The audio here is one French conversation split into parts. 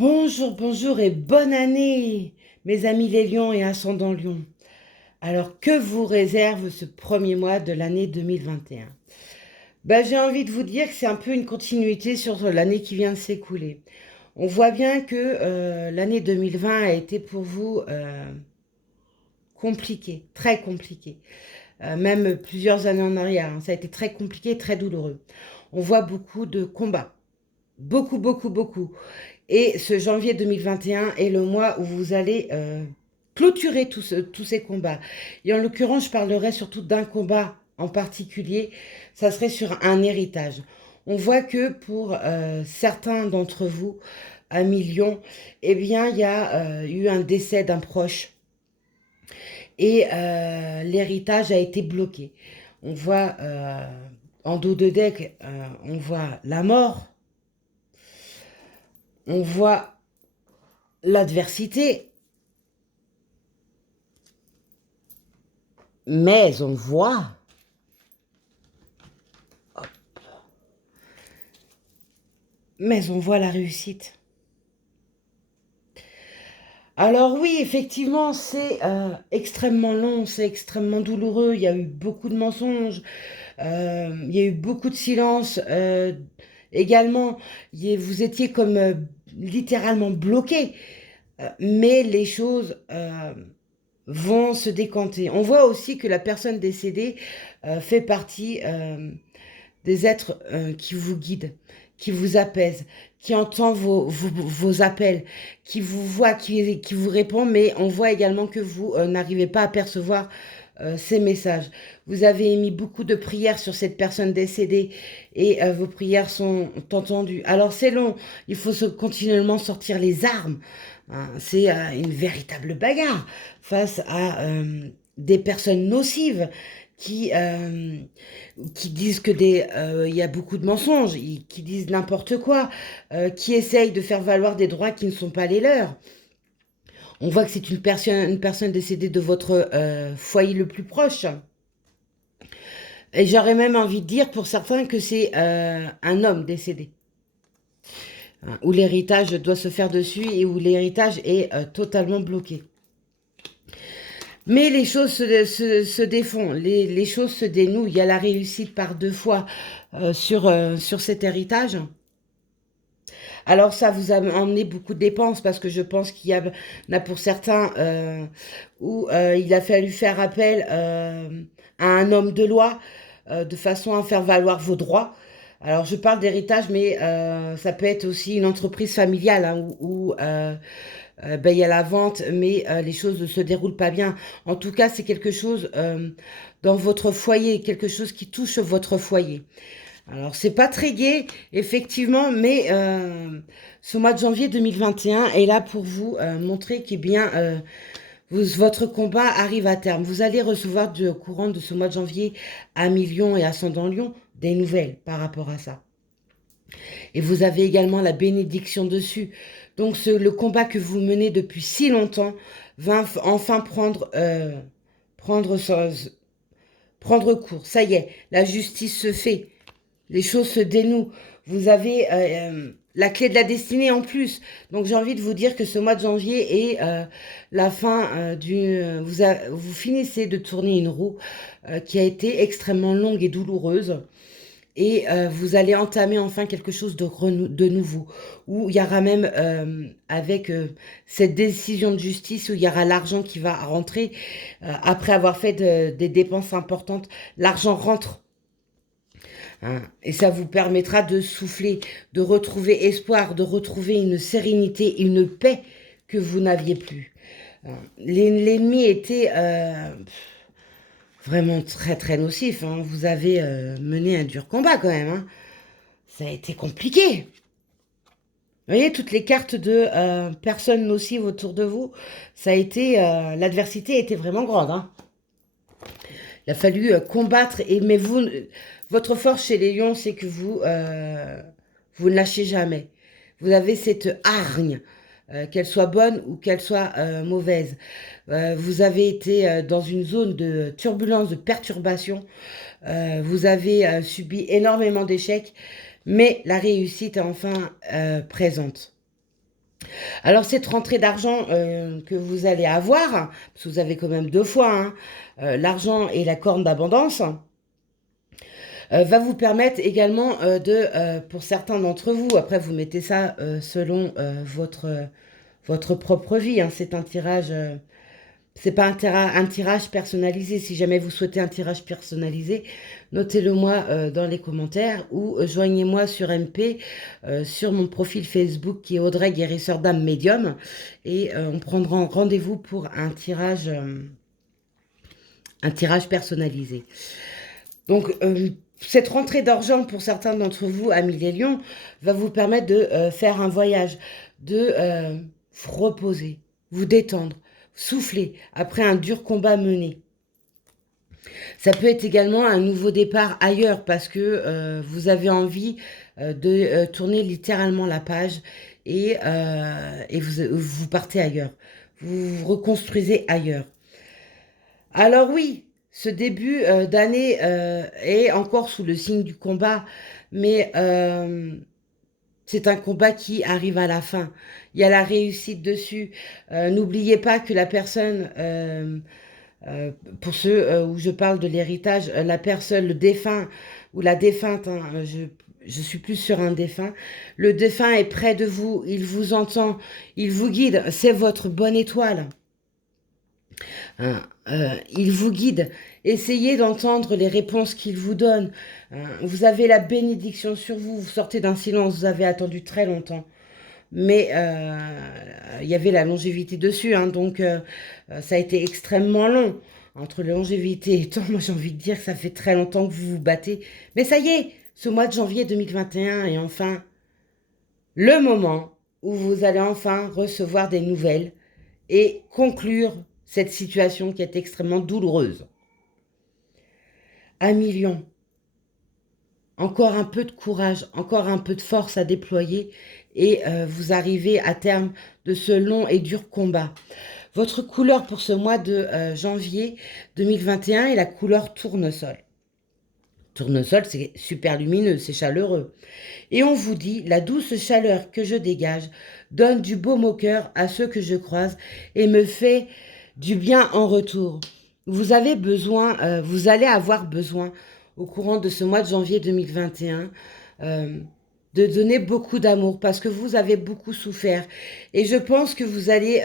Bonjour, bonjour et bonne année, mes amis les lions et ascendants lion. Alors, que vous réserve ce premier mois de l'année 2021? J'ai envie de vous dire que c'est un peu une continuité sur l'année qui vient de s'écouler. On voit bien que l'année 2020 a été pour vous compliquée, très compliquée. Même plusieurs années en arrière, hein. Ça a été très compliqué, très douloureux. On voit beaucoup de combats. Beaucoup, beaucoup, beaucoup. Et ce janvier 2021 est le mois où vous allez clôturer tous ces combats. Et en l'occurrence, je parlerai surtout d'un combat en particulier. Ça serait sur un héritage. On voit que pour certains d'entre vous, à Million, eh bien, il y a eu un décès d'un proche. Et l'héritage a été bloqué. On voit en dos de deck, on voit la mort, on voit l'adversité, mais on voit, mais on voit la réussite. Alors oui, effectivement, c'est extrêmement long, c'est extrêmement douloureux. Il y a eu beaucoup de mensonges, il y a eu beaucoup de silence. Également, vous étiez comme littéralement bloqué, mais les choses vont se décanter. On voit aussi que la personne décédée fait partie des êtres qui vous guident, qui vous apaisent, qui entend vos appels, qui vous voit, qui vous répond, mais on voit également que vous n'arrivez pas à percevoir ces messages. Vous avez émis beaucoup de prières sur cette personne décédée et vos prières sont entendues. Alors c'est long, il faut continuellement sortir les armes, hein. C'est une véritable bagarre face à des personnes nocives qui, euh, qui disent que il y a beaucoup de mensonges, qui disent n'importe quoi, qui essayent de faire valoir des droits qui ne sont pas les leurs. On voit que c'est une personne décédée de votre foyer le plus proche. Et j'aurais même envie de dire pour certains que c'est un homme décédé, hein, où l'héritage doit se faire dessus et où l'héritage est totalement bloqué. Mais les choses se défont, les choses se dénouent. Il y a la réussite par deux fois sur cet héritage. Alors ça vous a emmené beaucoup de dépenses parce que je pense qu'il y en a pour certains où il a fallu faire appel à un homme de loi de façon à faire valoir vos droits. Alors je parle d'héritage, mais ça peut être aussi une entreprise familiale, hein, où il y a la vente, mais les choses ne se déroulent pas bien. En tout cas, c'est quelque chose dans votre foyer, quelque chose qui touche votre foyer. Alors, c'est pas très gai, effectivement, mais ce mois de janvier 2021 est là pour vous montrer que bien votre combat arrive à terme. Vous allez recevoir du courant de ce mois de janvier à Lion et ascendant Lion des nouvelles par rapport à ça. Et vous avez également la bénédiction dessus. Donc, le combat que vous menez depuis si longtemps va enfin prendre, prendre cours. Ça y est, la justice se fait. Les choses se dénouent. Vous avez la clé de la destinée en plus. Donc j'ai envie de vous dire que ce mois de janvier est la fin vous finissez de tourner une roue qui a été extrêmement longue et douloureuse. Et vous allez entamer enfin quelque chose de nouveau, où il y aura même, avec cette décision de justice, où il y aura l'argent qui va rentrer, après avoir fait des dépenses importantes, l'argent rentre, hein. Et ça vous permettra de souffler, de retrouver espoir, de retrouver une sérénité, une paix que vous n'aviez plus, hein. L'ennemi était vraiment très très nocif, hein. Vous avez mené un dur combat quand même, hein. Ça a été compliqué. Vous voyez, toutes les cartes de personnes nocives autour de vous, ça a été, l'adversité a été vraiment grande, hein. Il a fallu combattre, mais votre force chez les lions, c'est que vous ne lâchez jamais. Vous avez cette hargne, qu'elle soit bonne ou qu'elle soit mauvaise. Vous avez été dans une zone de turbulence, de perturbation. Vous avez subi énormément d'échecs, mais la réussite est enfin présente. Alors cette rentrée d'argent que vous allez avoir, parce que vous avez quand même 2 fois, hein, l'argent et la corne d'abondance, va vous permettre également pour certains d'entre vous, après vous mettez ça selon votre propre vie, hein, c'est un tirage, c'est pas un tirage personnalisé. Si jamais vous souhaitez un tirage personnalisé, notez-le moi dans les commentaires ou joignez-moi sur MP, sur mon profil Facebook qui est Audrey Guérisseur d'âme médium et on prendra rendez-vous pour un tirage personnalisé. Donc, cette rentrée d'argent pour certains d'entre vous, amis les lions, va vous permettre de faire un voyage, de vous reposer, vous détendre, souffler après un dur combat mené. Ça peut être également un nouveau départ ailleurs parce que vous avez envie de tourner littéralement la page et vous partez ailleurs. Vous vous reconstruisez ailleurs. Alors oui, ce début d'année est encore sous le signe du combat, mais c'est un combat qui arrive à la fin. Il y a la réussite dessus. N'oubliez pas que la personne, pour ceux où je parle de l'héritage, la personne, le défunt ou la défunte, hein, je suis plus sur un défunt, le défunt est près de vous, il vous entend, il vous guide, c'est votre bonne étoile. Hein, il vous guide. Essayez d'entendre les réponses qu'il vous donne. Hein, vous avez la bénédiction sur vous. Vous sortez d'un silence. Vous avez attendu très longtemps. Mais il y avait la longévité dessus. Hein, donc, ça a été extrêmement long. Entre la longévité et temps, moi j'ai envie de dire que ça fait très longtemps que vous vous battez. Mais ça y est, ce mois de janvier 2021 est enfin le moment où vous allez enfin recevoir des nouvelles et conclure cette situation qui est extrêmement douloureuse. Amis lions, encore un peu de courage, encore un peu de force à déployer et vous arrivez à terme de ce long et dur combat. Votre couleur pour ce mois de janvier 2021 est la couleur tournesol. Tournesol, c'est super lumineux, c'est chaleureux. Et on vous dit, la douce chaleur que je dégage donne du baume au cœur à ceux que je croise et me fait du bien en retour. Vous avez besoin, vous allez avoir besoin au courant de ce mois de janvier 2021 de donner beaucoup d'amour parce que vous avez beaucoup souffert. Et je pense que vous allez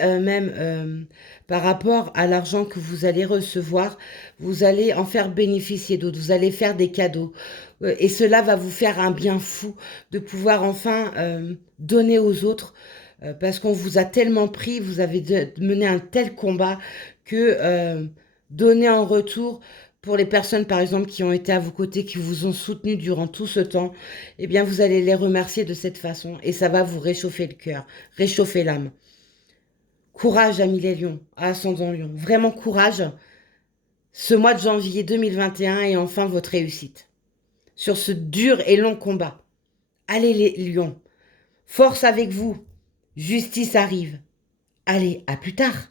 par rapport à l'argent que vous allez recevoir, vous allez en faire bénéficier d'autres, vous allez faire des cadeaux. Et cela va vous faire un bien fou de pouvoir enfin donner aux autres parce qu'on vous a tellement pris, vous avez mené un tel combat que donner en retour pour les personnes, par exemple, qui ont été à vos côtés, qui vous ont soutenu durant tout ce temps, eh bien, vous allez les remercier de cette façon et ça va vous réchauffer le cœur, réchauffer l'âme. Courage, amis les lions, à Ascendant Lion. Vraiment courage. Ce mois de janvier 2021 est enfin votre réussite. Sur ce dur et long combat. Allez les lions. Force avec vous. Justice arrive. Allez, à plus tard.